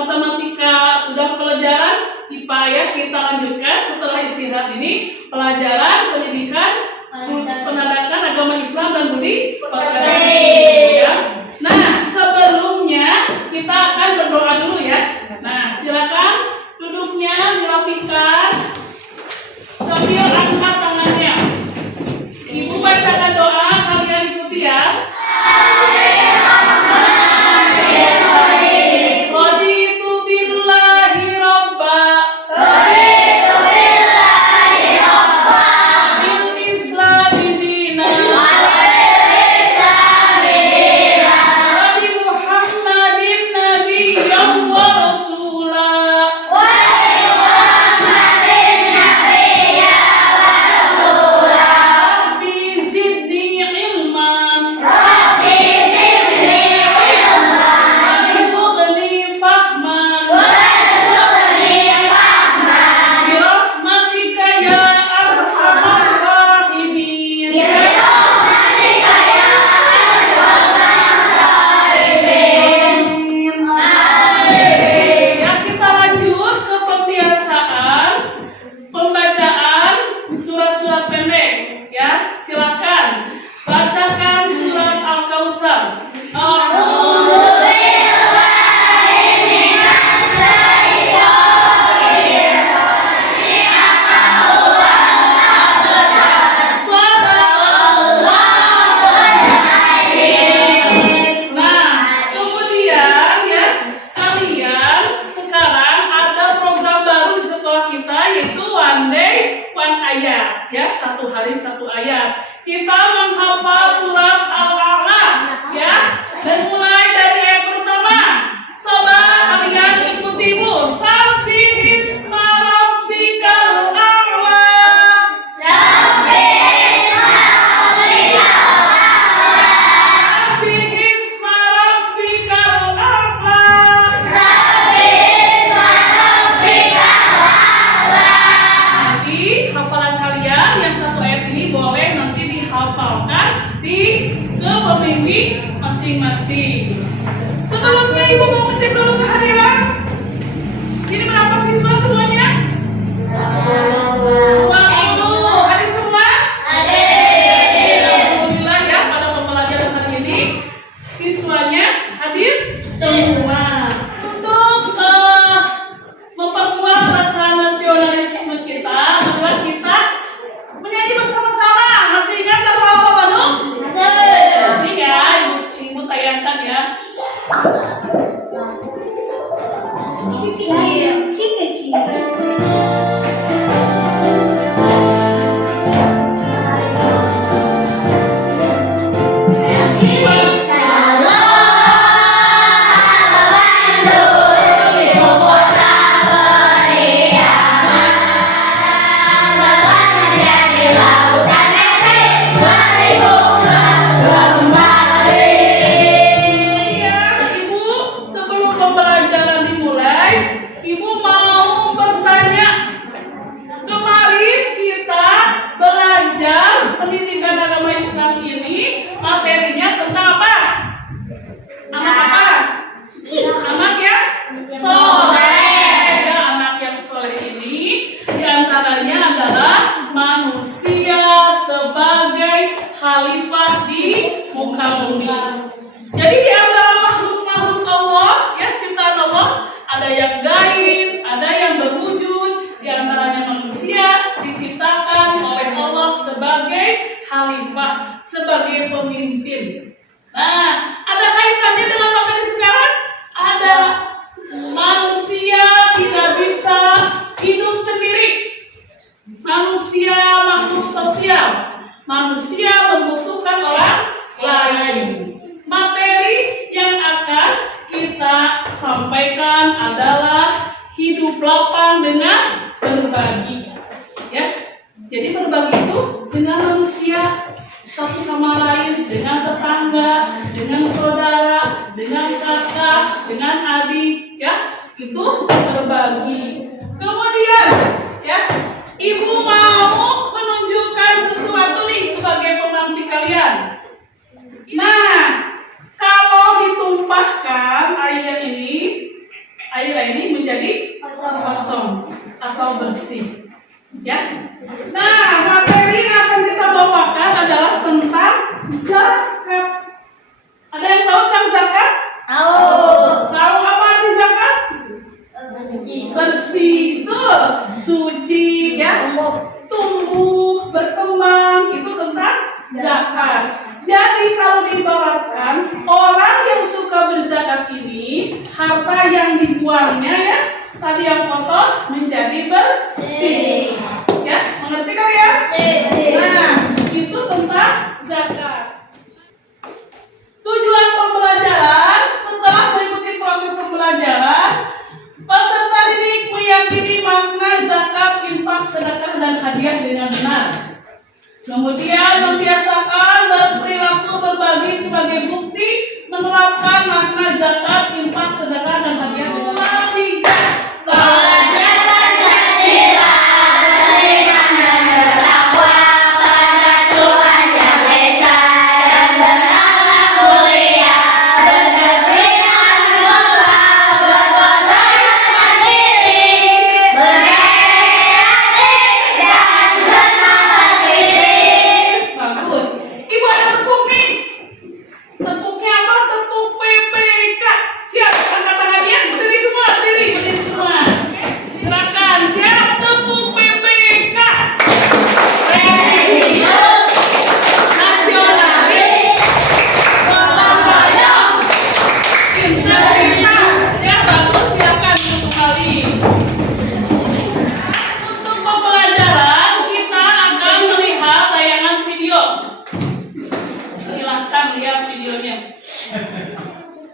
matematika sudah pelajaran IPA ya, kita lanjutkan setelah istirahat ini pelajaran pendidikan pendidikan agama Islam dan budi pekerti ya. Nah, sebelumnya kita akan berdoa dulu ya. Nah, silakan duduknya dirapikan sambil angkat tangannya. Ibu bacakan doa, kalian ikuti ya. Masing-masing. Sebelumnya Ibu mau ngecek dulu kehadiran. Ini berapa siswa semuanya? 20. Hadir semua? Hadir. Alhamdulillah ya, pada pembelajaran hari ini siswanya hadir semua. Untuk memperkuat rasa nasionalisme kita, maka kita menyanyi bersama-sama. Masih ingat apa Bandung? Masih ya, Ibu tayangkan ya. Si kecil. Pendidikan agama Islam ini materinya tentang apa? Anak apa? Anak yang soleh. Ya, anak yang soleh ini diantaranya adalah manusia sebagai khalifah di muka bumi. Jadi di antara makhluk-makhluk Allah, ya ciptaan Allah, ada yang gaib, ada yang berwujud. Di antaranya manusia diciptakan oleh Allah sebagai khalifah, sebagai pemimpin. Nah, ada kaitannya dengan materi sekarang? Ada. Manusia tidak bisa hidup sendiri. Manusia makhluk sosial. Manusia membutuhkan orang lain. Materi yang akan kita sampaikan adalah hidup lapang dengan berbagi. Ya. Jadi berbagi itu dengan manusia satu sama lain, dengan tetangga, dengan saudara, dengan kakak, dengan adik, ya. Itu berbagi. Kemudian, ya, Ibu mau menunjukkan sesuatu nih sebagai pemantik kalian. Nah, kalau ditumpahkan airnya ini, air ini menjadi kosong atau bersih. Ya. Nah, materi yang akan kita bawakan adalah tentang zakat. Ada yang tahu tentang zakat? Tahu apa arti zakat? Bersih, betul. Suci, ya. Tumbuh, berkembang, itu tentang zakat. Jadi kalau diibaratkan orang yang suka berzakat ini, harta yang dibuangnya ya, tadi yang kotor menjadi bersih. Ya, mengerti kalian? Nah, itu tentang zakat. Tujuan pembelajaran, setelah mengikuti proses pembelajaran, peserta didik meyakini makna zakat, infak, sedekah, dan hadiah dengan benar. Kemudian membiasakan berperilaku berbagi sebagai bukti menerapkan makna zakat, infak, sedekah, dan hadiah dengan benar.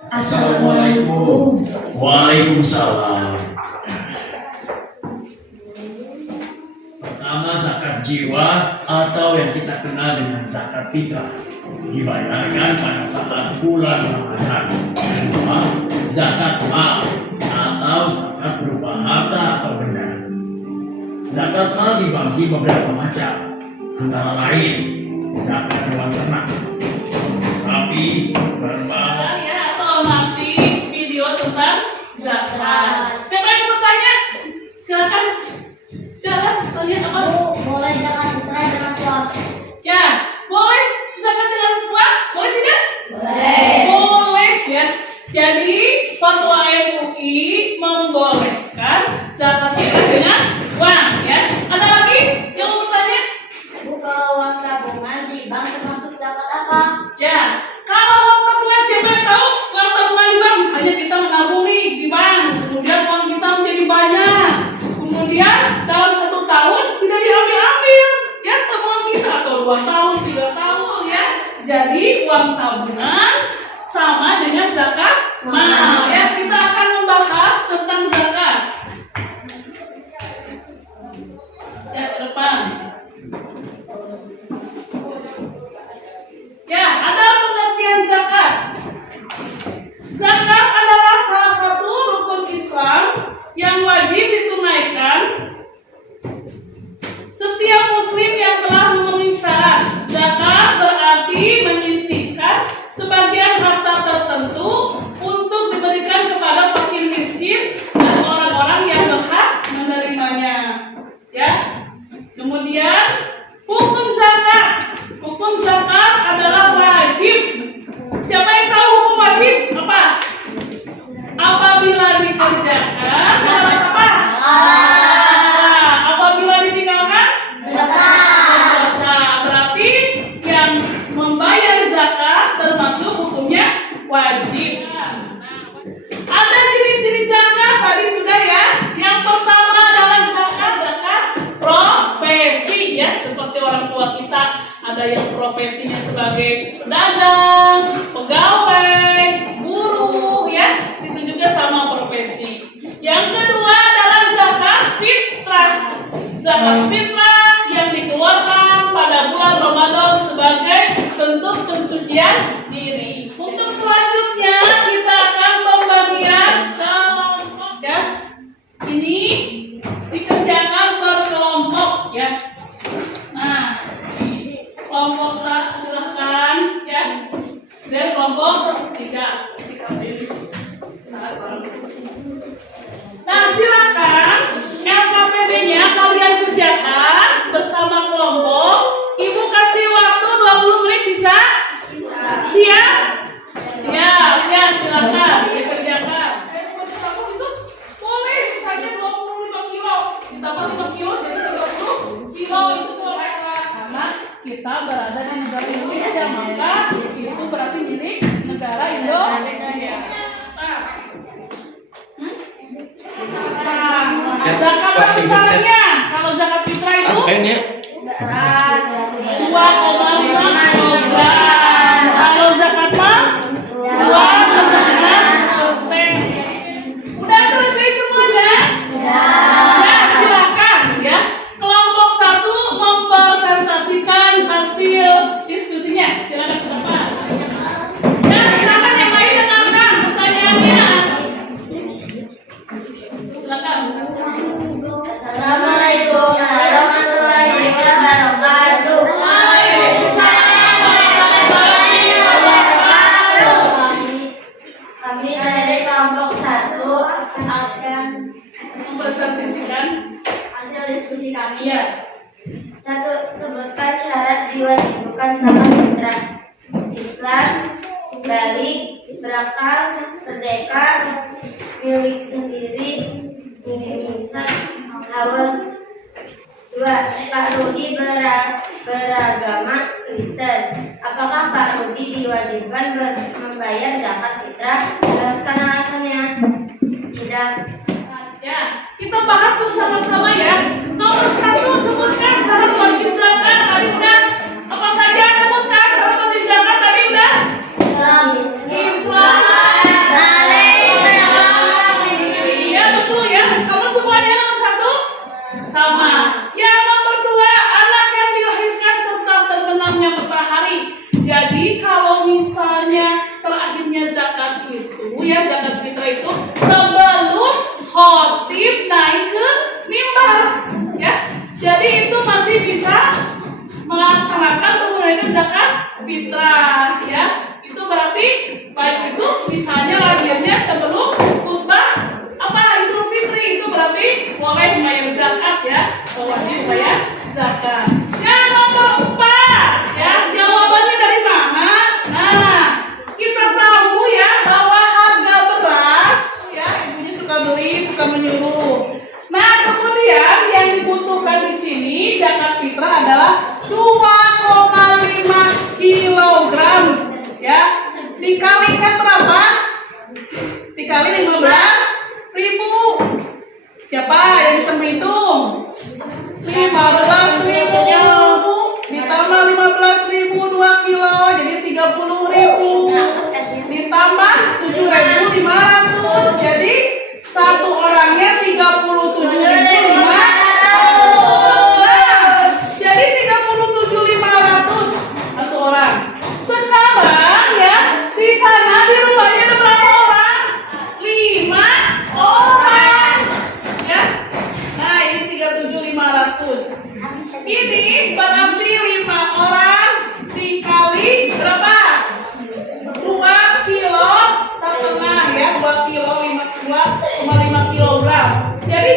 Assalamualaikum. Waalaikumsalam. Pertama, zakat jiwa atau yang kita kenal dengan zakat fitrah dibayarkan pada saat bulan Ramadan. Kedua, zakat mal atau zakat berupa harta atau benda. Zakat mal dibagi beberapa macam, antara lain zakat hewan ternak, sapi, kerbau. Mati video tentang zakat. Siapa yang mau tanya? Silakan. Silakan tanya apa? Boleh zakat fitrah dengan uang? Ya, boleh zakat dengan uang? Boleh tidak? Boleh. Boleh ya. Jadi fatwa MUI membolehkan zakat fitrah dengan uang ya. Ada lagi yang mau tanya? Kalau uang tabungan di bank termasuk zakat apa? Ya, kalau uang tabungan siapa yang tahu? Uang tabungan di bank, misalnya kita menabung nih di bank, kemudian uang kita menjadi banyak, kemudian dalam 1 tahun tidak diambil-ambil, ya tabungan kita atau 2 tahun, 3 tahun, ya. Jadi uang tabungan sama dengan zakat mal, ya. Kita akan membahas tentang zakat. Ya, ke depan. Ya, ada pengertian zakat. Zakat adalah salah satu rukun Islam yang wajib ditunaikan setiap muslim yang telah memenuhi syarat. Zakat berarti menyisihkan sebagian harta tertentu untuk diberikan kepada fakir miskin dan orang-orang yang berhak menerimanya. Ya. Kemudian hukum zakat. Hukum zakat adalah wajib. Siapa yang tahu hukum wajib? Apa? Apabila dikerjakan adalah apa? Apabila ditinggalkan dosa. Berarti yang membayar zakat termasuk hukumnya wajib. Ada jenis-jenis zakat tadi sudah ya. Yang pertama adalah zakat profesi ya, seperti orang tua kita. Ada yang profesinya sebagai pedagang, pegawai, buruh ya, itu juga sama profesi. Yang kedua adalah zakat fitrah. Zakat fitrah yang dikeluarkan pada bulan Ramadan sebagai bentuk pensucian diri. Untuk selanjutnya kita akan pembagian kelompok ya. Ini dikerjakan berkelompok ya. Nah, kelompok silahkan ya. Dan kelompok 3. ini. beras 2,5 kilogram. Kalau zakat mah 2,5%. Udah selesai semuanya? Ya, silakan ya. Kelompok 1 mempresentasikan hasil diskusinya. Silakan ke depan. Ya, silakan yang lain dengarkan pertanyaannya. Silakan. Assalamualaikum warahmatullahi wabarakatuh. Waalaikumsalam warahmatullahi wabarakatuh. Kami dari kelompok 1 akan Mempresentasikan. hasil diskusi kami. Iya. 1. Sebutkan syarat diwajibkan zakat fitrah. Islam, balik, berakal, merdeka, milik sendiri, mimisan, awal. 2. Pak Rudi beragama Kristen. Apakah Pak Rudi diwajibkan membayar zakat fitrah? Jelaskan alasannya. Tidak. Ya, kita bahas bersama-sama ya. Nomor 1, sebutkan syarat wajib zakat. Tadi udah apa saja? Sebutkan syarat wajib zakat tadi udah. Islam. Iya betul ya. Sama semuanya nomor 1. Sama. Yang nomor 2, anak yang dilahirkan setelah terbenamnya matahari. Jadi kalau misalnya terakhirnya zakat itu ya, zakat fitrah itu sebelum khotib naik ke mimbar ya. Jadi itu masih bisa melaksanakan menunaikan zakat fitrah ya. Itu berarti baik itu misalnya lahirnya sebelum khutbah apa Idul Fitri, itu berarti boleh bayar zakat ya, wajib bayar zakat. Yang nomor 4 ya, jawabannya dari mana? Nah, kita tahu ya bahwa harga beras ya, ibunya suka beli, suka menyuruh. Nah, kemudian yang dibutuhkan di sini zakat fitrah adalah 2,5 kilogram ya. Dikalikan berapa? Dikali 15.000. Siapa yang bisa menghitung? 15.000 ditambah 15.000 2 kilo jadi 30.000 ditambah 7.500 jadi satu orangnya 37.500. Jadi 37.500 satu orang. Sekarang ya di sana di rumahnya ada berapa orang? 5 orang ya. Nah ini 37.500. Ini berarti 5 orang dikali berapa? 2 kilo setengah ya, 2 kilo 2,5 kilogram. Jadi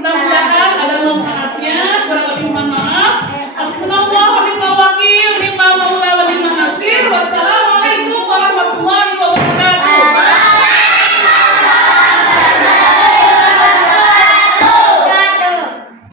Mudah-mudahan